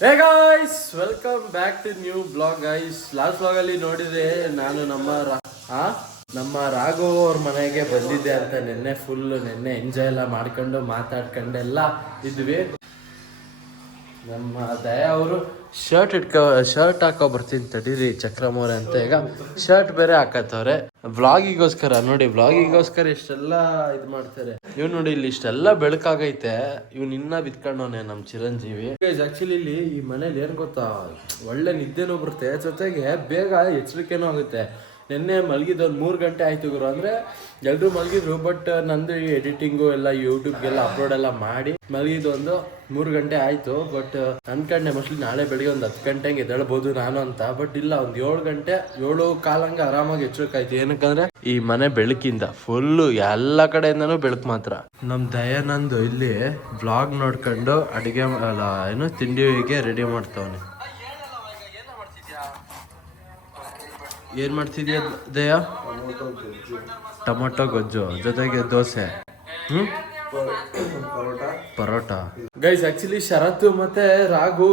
Hey guys welcome back to new blog guys last blog ಅಲ್ಲಿ ನೋಡಿದ್ರೆ ನಾನು ನಮ್ಮ ಆ? ನಮ್ಮ ರಾಘವ್ ಅವ್ರ ಮನೆಗೆ ಬಂದಿದ್ದೆ ಅಂತ ನಿನ್ನೆ ಫುಲ್ ನಿನ್ನೆ ಎಂಜಾಯ್ ಎಲ್ಲ ಮಾಡ್ಕೊಂಡು ಮಾತಾಡ್ಕೊಂಡೆಲ್ಲ ಇದ್ವಿ. ನಮ್ಮ ದಯಾ ಅವರು ಶರ್ಟ್ ಇಟ್ಕೊ ಶರ್ಟ್ ಹಾಕೋ ಬರ್ತೀನಿ ತಡೀರಿ ಚಕ್ರಮೋರೆ ಅಂತ ಈಗ. ಶರ್ಟ್ ಬೇರೆ ಹಾಕತ್ತವ್ರೆ. ವ್ಲಾಗಿಗೋಸ್ಕರ ನೋಡಿ ವ್ಲಾಗಿಗೋಸ್ಕರ ಇಷ್ಟೆಲ್ಲ ಇದು ಮಾಡ್ತಾರೆ. ಇವ್ ನೋಡಿ ಇಲ್ಲಿ ಇಷ್ಟೆಲ್ಲ ಬೆಳಕಾಗೈತೆ. ಇವ್ನ ಇನ್ನ ಬಿತ್ಕೊಂಡವನೆ ನಮ್ ಚಿರಂಜೀವಿ. ಆಕ್ಚುಲಿ ಇಲ್ಲಿ ಈ ಮನೇಲಿ ಏನ್ ಗೊತ್ತಾ? ಒಳ್ಳೆ ನಿದ್ದೆನೂ ಬರುತ್ತೆ. ಜೊತೆಗೆ ಬೇಗ ಎಚ್ಚರಿಕೆನೂ ಆಗುತ್ತೆ. ನಿನ್ನೆ ಮಲಗಿದ್ದು ಮೂರು ಗಂಟೆ ಆಯ್ತು ಗುರು. ಅಂದ್ರೆ ಎಲ್ಲರೂ ಮಲಗಿದ್ರು ಬಟ್ ನಂದು ಎಡಿಟಿಂಗು ಎಲ್ಲ ಯೂಟ್ಯೂಬ್ಗೆಲ್ಲ ಅಪ್ಲೋಡ್ ಎಲ್ಲ ಮಾಡಿ ಮಲಗಿದ್ದು ಮೂರು ಗಂಟೆ ಆಯ್ತು ಬಟ್ ಅನ್ಕೊಂಡೆ ಮೋಸ್ಟ್ಲಿ ನಾಳೆ ಬೆಳಿಗ್ಗೆ ಒಂದು ಹತ್ತು ಗಂಟೆಗೆ ಎದ್ದೇಳ್ಬೋದು ನಾನು ಅಂತ. ಬಟ್ ಇಲ್ಲ, ಒಂದು ಏಳು ಗಂಟೆ, ಏಳು ಕಾಲಂಗೆ ಆರಾಮಾಗಿ ಎಚ್ಚರಿಕಾಯ್ತು ಏನಕ್ಕಂದ್ರೆ ಈ ಮನೆ ಬೆಳಕಿಂದ ಫುಲ್ಲು ಎಲ್ಲ ಕಡೆಯಿಂದನೂ ಬೆಳಕು ಮಾತ್ರ. ನಮ್ ದಯಾನಂದ್ ಇಲ್ಲಿ ಬ್ಲಾಗ್ ನೋಡ್ಕೊಂಡು ಅಡಿಗೆ ಏನು ತಿಂಡಿಗೆ ರೆಡಿ ಮಾಡ್ತಾವನೆ. ಏನ್ ಮಾಡ್ತಿದ್ಯಾ ದಯಾ? ಟೊಮೊಟೊ ಗೊಜ್ಜು, ಜೊತೆಗೆ ದೋಸೆ. ಹ್ಮ್? ಪರೋಟ. ಗೈಸ್ ಆಕ್ಚುಲಿ ಶರತ್ ಮತ್ತೆ ರಾಘು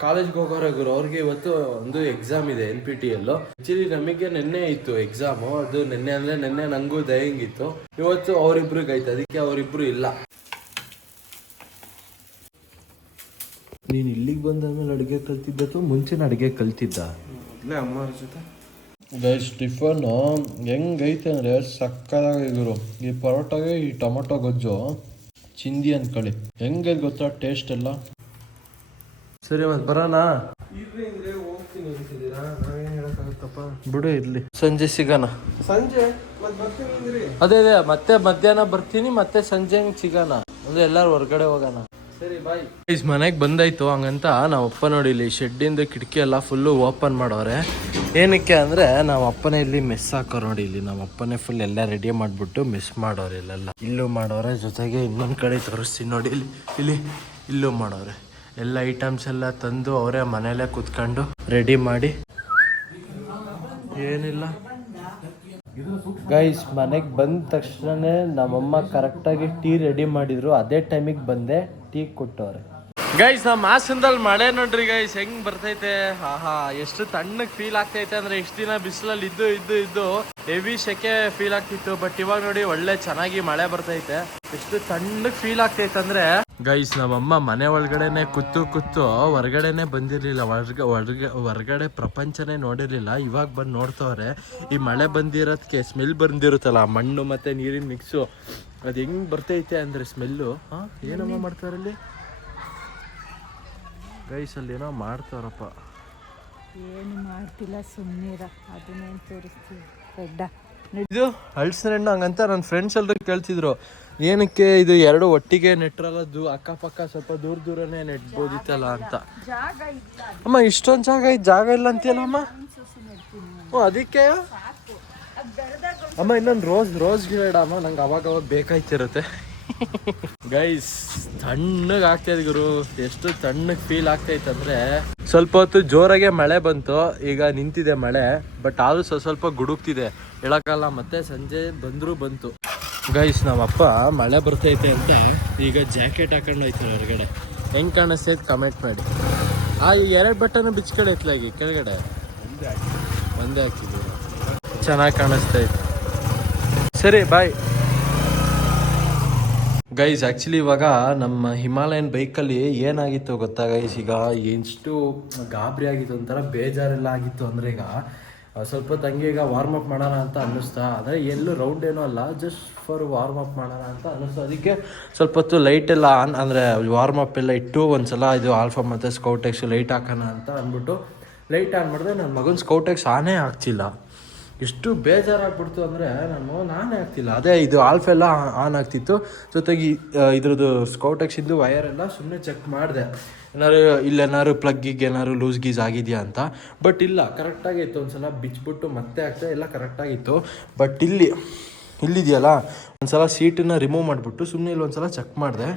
ಕಾಲೇಜ್ಗೆ ಹೋಗೋರಾಗ್ರು ಅವ್ರಿಗೆ ಇವತ್ತು ಒಂದು ಎಕ್ಸಾಮ್ ಇದೆ N P T L actually ನಮಗೆ ನಿನ್ನೆ ಇತ್ತು ಎಕ್ಸಾಮ್ ಅದು ನಿನ್ನೆ ಅಂದ್ರೆ ನಿನ್ನೆ ನಂಗೂ ದಯಂಗಿತ್ತು ಇವತ್ತು ಅವರಿಬ್ರಿಗೆ ಐತೆ ಅದಕ್ಕೆ ಅವರಿಬ್ರು ಇಲ್ಲ. ನೀನ್ ಇಲ್ಲಿಗೆ ಬಂದಾದ್ಮೇಲೆ ಅಡುಗೆ ಕಲ್ತಿದ್ದತ್ತು ಮುಂಚೆನ ಅಡುಗೆ ಕಲ್ತಿದ್ದ? ಇಲ್ಲೇ ಅಮ್ಮವ್ರ ಜೊತೆ. ಗೈಸ್ ಟಿಫನ್ ಹೆಂಗೈತೆ ಅಂದ್ರೆ ಸಕ್ಕದಾಗಿದ್ರು ಈ ಪರೋಟಾಗೆ ಈ ಟೊಮೊಟೊ ಗೊಜ್ಜು ಚಿಂದಿ ಅನ್ಕೊಳ್ಳಿ. ಹೆಂಗೈತೆ ಗೊತ್ತಾ ಟೇಸ್ಟ್ ಎಲ್ಲ? ಸರಿ ಮತ್ತೆ ಬರೋಣ. ಹೋಗ್ತೀನಿ ಅಂತಿದ್ದೀರಾ? ನಾವೇನ್ ಹೇಳಕ್ಕಾಗತ್ತಪ್ಪ? ಬಿಡು ಇರ್ಲಿ. ಸಂಜೆ ಸಿಗೋಣ. ಸಂಜೆ? ಬರ್ತೀನಿ ಅದೇ ಅದೇ ಮತ್ತೆ ಮಧ್ಯಾಹ್ನ ಬರ್ತೀನಿ ಮತ್ತೆ ಸಂಜೆ ಹಂಗ್ ಸಿಗೋಣ. ಅಂದ್ರೆ ಎಲ್ಲಾರು ಹೊರಗಡೆ ಹೋಗೋಣ. ಸರಿ ಮನೆಗೆ ಬಂದಾಯ್ತು. ಹಂಗಂತ ನಾವು ಅಪ್ಪ ನೋಡಿ ಇಲ್ಲಿ ಶೆಡ್ಡಿಂದ ಕಿಟಕಿ ಎಲ್ಲ ಫುಲ್ಲು ಓಪನ್ ಮಾಡೋರೆ. ಏನಕ್ಕೆ ಅಂದರೆ ನಾವು ಅಪ್ಪನೇ ಇಲ್ಲಿ ಮೆಸ್ ಹಾಕೋ ನೋಡಿ ಇಲ್ಲಿ. ನಮ್ಮ ಅಪ್ಪನೇ ಫುಲ್ ಎಲ್ಲ ರೆಡಿ ಮಾಡ್ಬಿಟ್ಟು ಮಿಸ್ ಮಾಡೋರು ಇಲ್ಲೆಲ್ಲ. ಇಲ್ಲೂ ಮಾಡೋರೆ, ಜೊತೆಗೆ ಇನ್ನೊಂದು ಕಡೆ ತೋರಿಸ್ತೀನಿ ನೋಡಿ ಇಲ್ಲಿ. ಇಲ್ಲಿ, ಇಲ್ಲೂ ಮಾಡೋರೆ. ಎಲ್ಲ ಐಟಮ್ಸ್ ಎಲ್ಲ ತಂದು ಅವರೇ ಮನೆಯಲ್ಲೇ ಕುತ್ಕೊಂಡು ರೆಡಿ ಮಾಡಿ. ಏನಿಲ್ಲ. ಗೈಸ್ ಮನೆಗೆ ಬಂದ ತಕ್ಷಣನೇ ನಮ್ಮಮ್ಮ ಕರೆಕ್ಟಾಗಿ ಟೀ ರೆಡಿ ಮಾಡಿದ್ರು. ಅದೇ ಟೈಮಿಗೆ ಬಂದೆ. ಟೀ ಕೊಟ್ಟವ್ರೆ ಗೈಸ್ ನಮ್ಮ ಹಾಸನದಲ್ಲಿ ಮಳೆ ನೋಡ್ರಿ ಗೈಸ್ ಹೆಂಗ್ ಬರ್ತೈತೆ? ಆಹಾ, ಎಷ್ಟು ತಣ್ಣಗೆ ಫೀಲ್ ಆಗ್ತೈತೆ ಅಂದ್ರೆ ಎಷ್ಟು ದಿನ ಬಿಸಿಲಲ್ಲಿ ಇದ್ದು ಇದ್ದು ಇದ್ದು ಹೆವಿ ಶೆಕೆ ಫೀಲ್ ಆಗ್ತಿತ್ತು. ಬಟ್ ಇವಾಗ ನೋಡಿ ಒಳ್ಳೆ ಚೆನ್ನಾಗಿ ಮಳೆ ಬರ್ತೈತೆ. ಎಷ್ಟು ತಣ್ಣಗೆ ಫೀಲ್ ಆಗ್ತೈತೆ ಅಂದ್ರೆ ಗೈಸ್ ನಮ್ಮಮ್ಮ ಮನೆ ಒಳಗಡೆನೆ ಕುತ್ತು ಕುತ್ತು ಹೊರಗಡೆನೆ ಬಂದಿರ್ಲಿಲ್ಲ. ಹೊರ್ಗ ಹೊರ್ಗ, ಹೊರಗಡೆ ಪ್ರಪಂಚನೇ ನೋಡಿರ್ಲಿಲ್ಲ. ಇವಾಗ ಬಂದು ನೋಡ್ತವ್ರೆ, ಈ ಮಳೆ ಬಂದಿರೋದಕ್ಕೆ ಸ್ಮೆಲ್ ಬಂದಿರುತ್ತಲ್ಲ, ಮಣ್ಣು ಮತ್ತೆ ನೀರಿನ ಮಿಕ್ಸು ಅದು ಹೆಂಗ್ ಬರ್ತೈತೆ ಅಂದ್ರೆ ಸ್ಮೆಲ್ಲು ಏನಮ್ಮ ಮಾಡ್ತಾರಲ್ಲಿ ಗೈಸ್ ಅಲ್ಲಿ ಏನೋ ಮಾಡ್ತಾರಪ್ಪ. ಏನು ಮಾಡ್ತಿಲ್ಲ ಸುಮ್ಮನಿರ ಅದನ್ನೇನು ತೋರಿಸ್ತೀವಿ. ದೊಡ್ಡ ಇದು ಹಳ್ಸಿನ ಹಣ್ಣು ಹಂಗಂತ ನನ್ನ ಫ್ರೆಂಡ್ಸ್ ಎಲ್ಲರೂ ಕೇಳ್ತಿದ್ರು. ಏನಕ್ಕೆ ಇದು ಎರಡು ಒಟ್ಟಿಗೆ ನೆಟ್ರಲ್ಲ ದೂ ಅಕ್ಕಪಕ್ಕ ಸ್ವಲ್ಪ ದೂರ ದೂರನೇ ನೆಟ್ಬೋದಿತ್ತಲ್ಲ ಅಂತ. ಅಮ್ಮ ಇಷ್ಟೊಂದು ಜಾಗ ಇದು ಜಾಗ ಇಲ್ಲ ಅಂತೀಯಲ್ಲ ಅಮ್ಮ? ಹ್ಞೂ ಅದಕ್ಕೆ? ಅಮ್ಮ ಇನ್ನೊಂದು ರೋಸ್ ರೋಸ್ ಗಿಡ ಅಮ್ಮ ನಂಗೆ ಅವಾಗ ಅವಾಗ ಬೇಕಾಯ್ತಿರುತ್ತೆ. ಗೈಸ್ ತಣ್ಣಗೆ ಆಗ್ತಾ ಗುರು. ಎಷ್ಟು ತಣ್ಣಗೆ ಫೀಲ್ ಆಗ್ತೈತೆ ಅಂದ್ರೆ ಸ್ವಲ್ಪ ಹೊತ್ತು ಜೋರಾಗೆ ಮಳೆ ಬಂತು. ಈಗ ನಿಂತಿದೆ ಮಳೆ ಬಟ್ ಆದ್ರೂ ಸ್ವಲ್ಪ ಸ್ವಲ್ಪ ಗುಡುಕ್ತಿದೆ. ಹೇಳಕ್ಕಲ್ಲ ಮತ್ತೆ ಸಂಜೆ ಬಂದರೂ ಬಂತು. ಗೈಸ್ ನಮ್ಮಪ್ಪ ಮಳೆ ಬರ್ತೈತೆ ಅಂತ ಈಗ ಜಾಕೆಟ್ ಹಾಕೊಂಡು ಹೋಯ್ತಾರೆ ಹೊರಗಡೆ. ಹೆಂಗ್ ಕಾಣಿಸ್ತೈತೆ ಕಮೆಂಟ್ ಮಾಡಿ. ಆ ಎರಡು ಬಟ್ಟನು ಬಿಚ್ಕಡೆ ಎತ್ಲಾಗಿ ಕೆಳಗಡೆ? ಒಂದೇ ಹಾಕಿದ್ರು ಚೆನ್ನಾಗಿ ಕಾಣಿಸ್ತೈತೆ ಸರಿ ಬಾಯ್ ಗೈಸ್ ಆ್ಯಕ್ಚುಲಿ ಇವಾಗ ನಮ್ಮ ಹಿಮಾಲಯನ್ ಬೈಕಲ್ಲಿ ಏನಾಗಿತ್ತು ಗೊತ್ತಾ ಗೈಸ್ ಈಗ ಎಷ್ಟು ಗಾಬರಿ ಆಗಿತ್ತು, ಒಂಥರ ಬೇಜಾರೆಲ್ಲ ಆಗಿತ್ತು ಅಂದರೆ ಈಗ ಸ್ವಲ್ಪ ತಂಗಿ ಈಗ ವಾರ್ಮ್ ಅಪ್ ಮಾಡೋಣ ಅಂತ ಅನ್ನಿಸ್ತಾ. ಅಂದರೆ ಎಲ್ಲೂ ರೌಂಡ್ ಏನೂ ಅಲ್ಲ ಜಸ್ಟ್ ಫಾರ್ ವಾರ್ಮ್ ಅಪ್ ಮಾಡೋಣ ಅಂತ ಅನ್ನಿಸ್ತು. ಅದಕ್ಕೆ ಸ್ವಲ್ಪ ಹೊತ್ತು ಲೈಟ್ ಎಲ್ಲ ಆನ್ ಅಂದರೆ ವಾರ್ಮ್ ಅಪ್ ಎಲ್ಲ ಇಟ್ಟು ಒಂದ್ಸಲ ಇದು ಆಲ್ಫಾ ಮತ್ತು ಸ್ಕೌಟೆಕ್ಸ್ ಲೈಟ್ ಹಾಕೋಣ ಅಂತ ಅಂದ್ಬಿಟ್ಟು ಲೈಟ್ ಆನ್ ಮಾಡಿದ್ರೆ ನನ್ನ ಮಗನ ಸ್ಕೌಟೆಕ್ಸ್ ಆನೇ ಆಗ್ತಿಲ್ಲ. ಎಷ್ಟು ಬೇಜಾರಾಗ್ಬಿಡ್ತು ಅಂದರೆ ನಾನು ನಾನೇ ಆಗ್ತಿಲ್ಲ. ಅದೇ ಇದು ಆಲ್ಫ್ ಎಲ್ಲ ಆನ್ ಆಗ್ತಿತ್ತು. ಜೊತೆಗೆ ಇದ್ರದ್ದು ಸ್ಕೌಟೆಕ್ಸಿಂದು ವಯರೆಲ್ಲ ಸುಮ್ಮನೆ ಚೆಕ್ ಮಾಡಿದೆ. ಏನಾದ್ರು ಇಲ್ಲೇನಾದ್ರು ಪ್ಲಗ್ಗಿಗೆ ಏನಾದ್ರು ಲೂಸ್ ಗೀಸ್ ಆಗಿದೆಯಾ ಅಂತ. ಬಟ್ ಇಲ್ಲ ಕರೆಕ್ಟಾಗಿತ್ತು ಒಂದ್ಸಲ ಬಿಚ್ಚಿಬಿಟ್ಟು ಮತ್ತೆ ಆಗ್ತಾ ಎಲ್ಲ ಕರೆಕ್ಟಾಗಿತ್ತು ಬಟ್ ಇಲ್ಲಿ, ಇಲ್ಲಿದೆಯಲ್ಲ, ಒಂದ್ಸಲ ಸೀಟನ್ನ ರಿಮೂವ್ ಮಾಡಿಬಿಟ್ಟು ಸುಮ್ಮನೆ ಇಲ್ಲಿ ಒಂದ್ಸಲ ಚೆಕ್ ಮಾಡಿದೆ.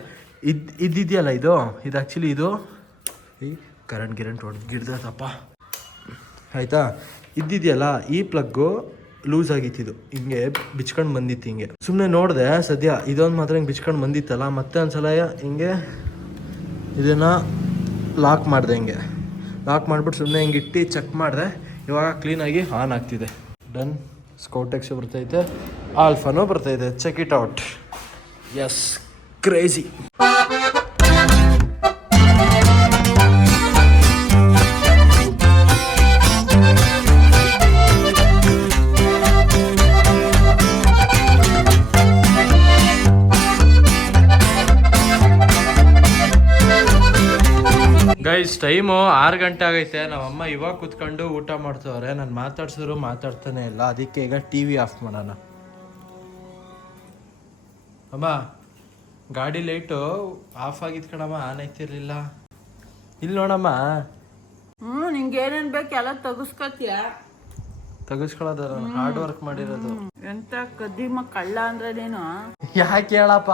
ಇದು, ಇದ್ದಿದೆಯಲ್ಲ ಇದು? ಇದು ಆ್ಯಕ್ಚುಲಿ ಇದು? ಈ ಕರೆಂಟ್ ಗಿರೆಂಟ್ ಹೊಡೆದ್ಗಿಡ್ದಪ್ಪ ಆಯಿತಾ? ಇದ್ದಿದೆಯಲ್ಲ, ಈ ಪ್ಲಗ್ಗು ಲೂಸ್ ಆಗಿತ್ತಿದು. ಹಿಂಗೆ ಬಿಚ್ಕೊಂಡು ಬಂದಿತ್ತು ಹಿಂಗೆ. ಸುಮ್ಮನೆ ನೋಡಿದೆ, ಸದ್ಯ ಇದೊಂದು ಮಾತ್ರ ಹಿಂಗೆ ಬಿಚ್ಕೊಂಡು ಬಂದಿತ್ತಲ್ಲ, ಮತ್ತೆ ಒಂದ್ಸಲ ಹಿಂಗೆ ಇದನ್ನು ಲಾಕ್ ಮಾಡಿದೆ ಹಿಂಗೆ. ಲಾಕ್ ಮಾಡಿಬಿಟ್ಟು ಸುಮ್ಮನೆ ಹಿಂಗೆ ಇಟ್ಟು ಚೆಕ್ ಮಾಡಿದೆ, ಇವಾಗ ಕ್ಲೀನಾಗಿ ಆನ್ ಆಗ್ತಿದೆ. ಡನ್ ಸ್ಕೌಟೆಕ್ಸ್ ಬರ್ತೈತೆ ಆಲ್ಫಾನೂ ಬರ್ತೈತೆ. Check it out is crazy guys time ಆರು ಗಂಟೆ ಆಗೈತೆ. ನಮ್ಮಮ್ಮ ಇವಾಗ ಕುತ್ಕೊಂಡು ಊಟ ಮಾಡ್ತವ್ರೆ. ನಾನು ಮಾತಾಡ್ಸಿದ್ರು ಮಾತಾಡ್ತಾನೆ ಇಲ್ಲ. ಅದಕ್ಕೆ ಈಗ ಟಿ ವಿ ಆಫ್ ಮಾಡೋಣ. ಅಮ್ಮ ಗಾಡಿ ಲೈಟು ಆಫ್ ಆಗಿದ್ ಕಣಮ್ಮ. ಆನ್ ಐತಿರ್ಲಿಲ್ಲ ಇಲ್ಲಿ ನೋಡಮ್ಮ. ಹ್ಞೂ ನಿಂಗೆ ಏನೇನು ಬೇಕು ಎಲ್ಲ ತೆಗಿಸ್ಕೊತೀಯ? ತೆಗಿಸ್ಕೊಳ್ಳೋದು ಹಾರ್ಡ್ ವರ್ಕ್ ಮಾಡಿರೋದು. ಎಂತ ಕದ್ದಿಮ ಕಳ್ಳ ಅಂದ್ರೆ ನೀನು ಯಾಕೆ ಹೇಳಪ್ಪ?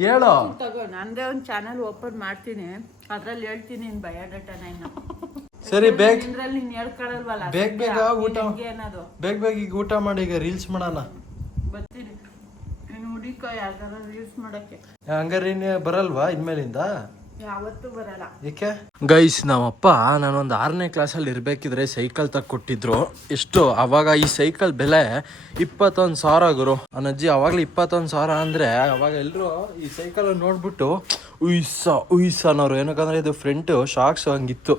ಹೇಳು? ತಗೋ ನಂದೇ ಒಂದು ಚಾನಲ್ ಓಪನ್ ಮಾಡ್ತೀನಿ. ಅದ್ರಲ್ಲಿ ಹೇಳ್ತೀನಿ ನಿನ್ ಬಯೋಡಾಟಾನ ಇನ್ನು. ಸರಿ ಬೇಗ ಇದ್ರಲ್ಲಿ ನೀನ್ ಹೇಳ್ಕೊಳಲ್ವಲ್ಲ ಬೇಗ ಬೇಗ ಊಟ ಏನದು ಬೇಗ ಬೇಗ ಈಗ ಊಟ ಮಾಡಿ ಈಗ ರೀಲ್ಸ್ ಮಾಡೋಣ. ಬರ್ತೀನಿ. ನೀನು ಹುಡುಕ ಯಾವ್ದಾರ ರೀಲ್ಸ್ ಮಾಡಕ್ಕೆ. ಹಂಗಾರೆ ಬರಲ್ವಾ ಇನ್ಮೇಲಿಂದ? ಬರಲ್ಲ. ಏಕೆ? ಗೈಸ್, ನಮ್ಮಪ್ಪ ನಾನೊಂದು ಆರನೇ ಕ್ಲಾಸಲ್ಲಿ ಇರಬೇಕಿದ್ರೆ ಸೈಕಲ್ ಕೊಟ್ಟಿದ್ರು. ಎಷ್ಟು ಅವಾಗ ಈ ಸೈಕಲ್ ಬೆಲೆ ಇಪ್ಪತ್ತೊಂದು ಸಾವಿರ ಗುರು. ಅಜ್ಜಿ ಅವಾಗಲೇ ಇಪ್ಪತ್ತೊಂದು ಸಾವಿರ ಅಂದರೆ ಅವಾಗ ಎಲ್ಲರೂ ಈ ಸೈಕಲ್ ನೋಡ್ಬಿಟ್ಟು, ಉಯ್ಸ ಉಯ್ಸ ಅನ್ನೋರು. ಏನಕ್ಕಂದ್ರೆ ಇದು ಫ್ರಂಟು ಶಾಕ್ಸ್ ಹಂಗಿತ್ತು.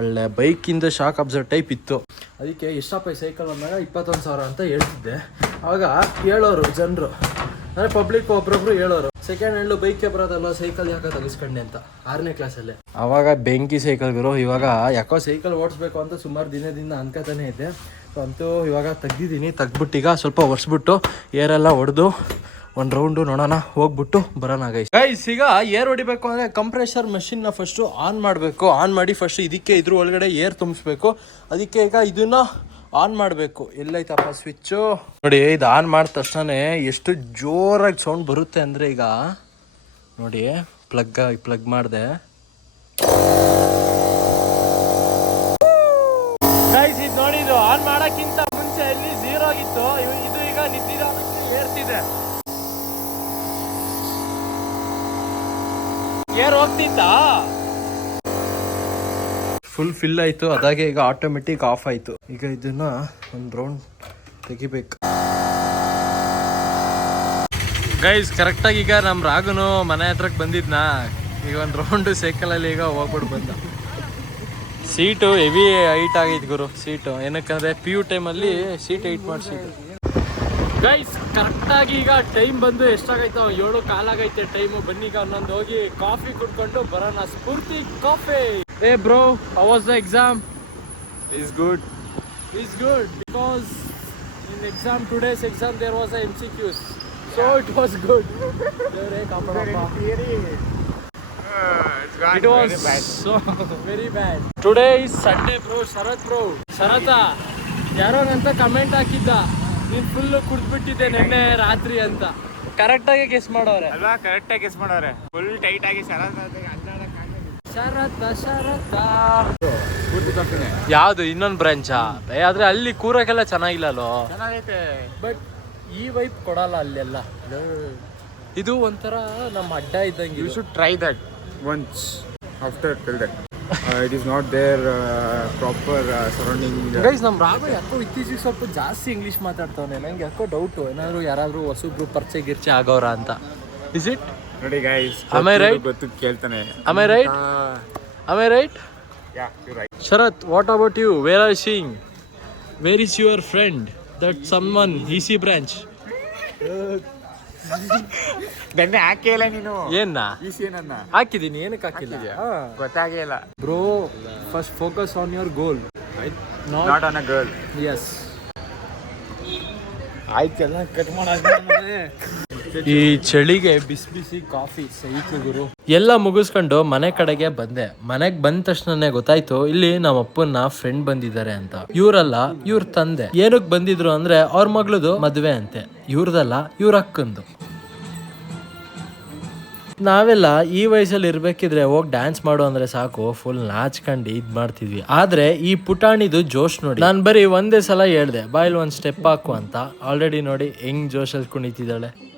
ಒಳ್ಳೆ ಬೈಕಿಂದ ಶಾಕ್ ಅಬ್ಸರ್ವ್ ಟೈಪ್ ಇತ್ತು. ಅದಕ್ಕೆ, ಎಷ್ಟಪ್ಪ ಈ ಸೈಕಲ್ ಅಂದಾಗ ಇಪ್ಪತ್ತೊಂದು ಸಾವಿರ ಅಂತ ಹೇಳ್ತಿದ್ದೆ. ಅವಾಗ ಹೇಳೋರು, ಜನರು. ಅಂದರೆ ಪಬ್ಲಿಕ್ ಒಬ್ರೊಬ್ರು ಹೇಳೋರು. ಸೆಕೆಂಡ್ ಹ್ಯಾಂಡ್ ಬೈಕ್ ಬರೋದಲ್ಲ ಸೈಕಲ್ ಯಾಕೆ ತಗಿಸ್ಕೊಂಡೆ ಅಂತ? ಆರನೇ ಕ್ಲಾಸಲ್ಲಿ ಅವಾಗ ಬೆಂಕಿ ಸೈಕಲ್ ಗುರು, ಇವಾಗ ಯಾಕೋ ಸೈಕಲ್ ಓಡಿಸ್ಬೇಕು ಅಂತ ಸುಮಾರು ದಿನದಿಂದ ಅನ್ಕೋತಾನೆ ಇದ್ದೆ. ಸೊ ಅಂತೂ ಇವಾಗ ತೆಗ್ದಿದ್ದೀನಿ, ತೆಗ್ದ್ಬಿಟ್ಟು ಈಗ ಸ್ವಲ್ಪ ಒರೆಸ್ಬಿಟ್ಟು ಏರೆಲ್ಲ ಹೊಡೆದು ಒಂದು ರೌಂಡು ನೋಡೋಣ. ಹೋಗ್ಬಿಟ್ಟು ಬರೋಣ ಗೈಸ್ ಗೈಸ್ ಈಗ ಏರ್ ಹೊಡಿಬೇಕು ಅಂದರೆ ಕಂಪ್ರೆಷರ್ ಮೆಷಿನ್ನ ಫಸ್ಟು ಆನ್ ಮಾಡಬೇಕು. ಆನ್ ಮಾಡಿ ಫಸ್ಟ್ ಇದಕ್ಕೆ ಇದ್ರ ಒಳಗಡೆ ಏರ್ ತುಂಬಿಸ್ಬೇಕು. ಅದಕ್ಕೆ ಈಗ ಇದನ್ನ ಆನ್ ಮಾಡಬೇಕು. ಎಲ್ಲೈತಪ್ಪ ಸ್ವಿಚ್ಚು ನೋಡಿ, ಇದು ಆನ್ ಮಾಡಿದ ತಕ್ಷಣ ಎಷ್ಟು ಜೋರಾಗಿ ಸೌಂಡ್ ಬರುತ್ತೆ ಅಂದರೆ ಈಗ, ನೋಡಿ ಪ್ಲಗ್ ಪ್ಲಗ್ ಮಾಡಿದೆ. ಇದು ನೋಡಿ, ಇದು ಆನ್ ಮಾಡೋಕ್ಕಿಂತ ಮುಂಚೆ ಇಲ್ಲಿ ಝೀರೋ ಆಗಿತ್ತು ಇದು ಈಗ ನಿಂತಿದ್ದಕ್ಕೆ ಏರ್ತಿದೆ. ಏರ್ ಹೋಗ್ತಿತ್ತಾ? ಫುಲ್ ಫಿಲ್ ಆಯ್ತು. ಅದಾಗೆ ಈಗ ಆಟೋಮೆಟಿಕ್ ಆಫ್ ಆಯ್ತು. ಈಗ ಇದನ್ನ ಒಂದು ರೌಂಡ್ ತೆಗಿಬೇಕು. ಗೈಸ್ ಕರೆಕ್ಟಾಗಿ ಈಗ ನಮ್ಮ ರಾಗುನು ಮನೆ ಹತ್ರಕ್ಕೆ ಬಂದಿದ್ನಾ? ಈಗ ಒಂದು ರೌಂಡು ಸೈಕಲಲ್ಲಿ ಈಗ ಹೋಗ್ಬಿಟ್ಟು ಬಂದ. ಸೀಟು ಹೆವಿ ಹೈಟ್ ಆಗೈತೆ ಗುರು ಸೀಟು ಏನಕ್ಕಂದ್ರೆ ಪಿ ಯು ಟೈಮಲ್ಲಿ ಸೀಟ್ ಹೈಟ್ ಮಾಡಿಸಿದ್ದು ಗೈಸ್ ಕರೆಕ್ಟಾಗಿ ಈಗ ಟೈಮ್ ಬಂದು ಎಷ್ಟಾಗೈತೆ, ಏಳು ಕಾಲಾಗೈತೆ ಟೈಮು ಬನ್ನಿ ಈಗ ಒಂದೊಂದು ಹೋಗಿ ಕಾಫಿ ಕುಡ್ಕೊಂಡು ಬರೋಣ. ಸ್ಫೂರ್ತಿ ಕಾಫಿ ಏ bro how was the exam is good is good because in exam today's exam there was a MCQs so it was good. ದೇವ್ರೇ ಕಾಪಾಡಪ್ಪ. it was so very bad. Today is sunday bro Sharath bro. ಶರತ ಯಾರೋ ಅಂತ comment ಹಾಕಿದ್ದ? ನೀನ್ full ಕುಡ್ದ್ಬಿಟ್ಟಿದ್ದೆ ನಿನ್ನೆ ರಾತ್ರಿ ಅಂತ. Correct ಆಗಿ guess ಮಾಡೋರೆ. ಅಲ್ವಾ? ಕರೆಕ್ಟಾಗಿ ಗೆಸ್ ಮಾಡೋರೆ. ಫುಲ್ ಟೈಟ್ ಆಗಿ ಸರ ಶರತ ಶರತ ಯಾವ್ದು ಇನ್ನೊಂದು ಬ್ರಾಂಚಾ ಆದ್ರೆ ಅಲ್ಲಿ ಕೂರಕ್ಕೆಲ್ಲ ಚೆನ್ನಾಗಿಲ್ಲ ಅಲ್ಲೋ ಚೆನ್ನಾಗೈತೆ. ಬಟ್ ಈ ವೈಪ್ ಕೊಡಲ್ಲ ಅಲ್ಲೆಲ್ಲ. ಇದು ಒಂಥರ ನಮ್ಮ ಅಡ್ಡ ಇದ್ದಂಗೆ you should try that once after till that it is not there proper surrounding guys ನಮ್ಮ ರಾಘವ ಯಾಕೋ ಇತ್ತೀಚೆಗೆ ಸ್ವಲ್ಪ ಜಾಸ್ತಿ ಇಂಗ್ಲೀಷ್ ಮಾತಾಡ್ತಾವನೆ. ನಂಗೆ ಯಾಕೋ ಡೌಟು ಏನಾದರೂ ಯಾರಾದರೂ ಹೊಸಬ್ರು ಪರಿಚಯ ಗಿರ್ಚೆ ಆಗೋರ ಅಂತ. ಇಸ್ ಇಟ್ ನೋಡಿ ಗೈಸ್ ಅಮೆ ರೈಟ್ ಗೊತ್ತು ಕೇಳ್ತಾನೆ. Am I right am I right Sharath what about you where are seeing where is your friend that someone E C branch ಬೆಣ್ಣೆ ಹಾಕಿಲ್ಲ ನೀನು. ಏನ ಹಾಕಿದೀನಿ ಏನಕ್ಕೆ ಹಾಕಿದ್ಯಾ? ಗೊತ್ತಾಗೇ ಇಲ್ಲ. Bro first focus on your goal right not on a girl S ಆಯ್ತು ಎಲ್ಲ ಕಟ್ ಮಾಡ ಈ ಚಳಿಗೆ ಬಿಸಿ ಬಿಸಿ ಕಾಫಿ ಸೈತು ಗುರು. ಎಲ್ಲ ಮುಗಿಸ್ಕೊಂಡು ಮನೆ ಕಡೆಗೆ ಬಂದೆ. ಮನೆಗೆ ಬಂದ ತಕ್ಷಣನೇ ಗೊತ್ತಾಯ್ತು, ಇಲ್ಲಿ ನಮ್ಮ ಅಪ್ಪನ ಫ್ರೆಂಡ್ ಬಂದಿದ್ದಾರೆ ಅಂತ. ಇವ್ರಲ್ಲ, ಇವ್ರ ತಂದೆ. ಏನಕ್ ಬಂದಿದ್ರು ಅಂದ್ರೆ ಅವ್ರ ಮಗಳದು ಮದುವೆ ಅಂತೆ. ಇವ್ರದಲ್ಲ, ಇವ್ರ ಅಕ್ಕಂದು. ನಾವೆಲ್ಲ ಈ ವಯಸ್ಸಲ್ಲಿ ಇರ್ಬೇಕಿದ್ರೆ ಹೋಗಿ ಡ್ಯಾನ್ಸ್ ಮಾಡು ಅಂದ್ರೆ ಸಾಕು. ಫುಲ್ ನಾಚ್ಕೊಂಡು ಇದ್ ಮಾಡ್ತಿದ್ವಿ. ಆದ್ರೆ ಈ ಪುಟಾಣಿದು ಜೋಶ್ ನೋಡಿ. ನಾನು ಬರೀ ಒಂದೇ ಸಲ ಹೇಳ್ದೆ ಬಾಯಲ್ಲಿ ಒಂದ್ ಸ್ಟೆಪ್ ಹಾಕು ಅಂತ. ಆಲ್ರೆಡಿ ನೋಡಿ ಹೆಂಗ್ ಜೋಶಲ್ಲಿ ಕುಣಿತಿದ್ದಾಳೆ.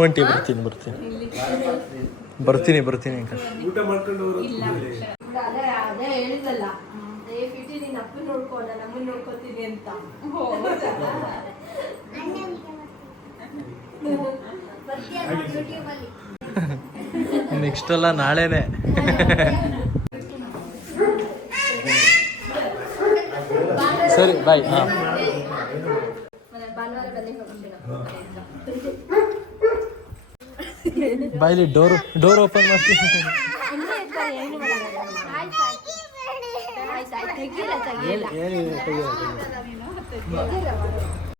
ಒಂಟಿ ಬರ್ತೀನಿ ಬರ್ತೀನಿ. ಬರ್ತೀನಿ ಬರ್ತೀನಿ ಅಂಕಲ್. ಅದೇ ಅದೇ ಹೇಳಿದಲ್ಲ ಏ ಫಿಟಿ ನೀನ್ ಅಪ್ಪನ ನೋಡ್ಕೊ ನಾನು ಅಮ್ಮನ ನೋಡ್ಕೋತೀನಿ ಅಂತ. ನೆಕ್ಸ್ಟ್ ಅಲ್ಲ ನಾಳೆನೆ. ಸರಿ ಬಾಯ್ ಹಾಂ. ಭಾನುವಾರ ಬಾಯ್ಲಿ ಡೋರ್ ಡೋರ್ ಓಪನ್ ಮಾಡ್ತೀನಿ ಹಂಗೆ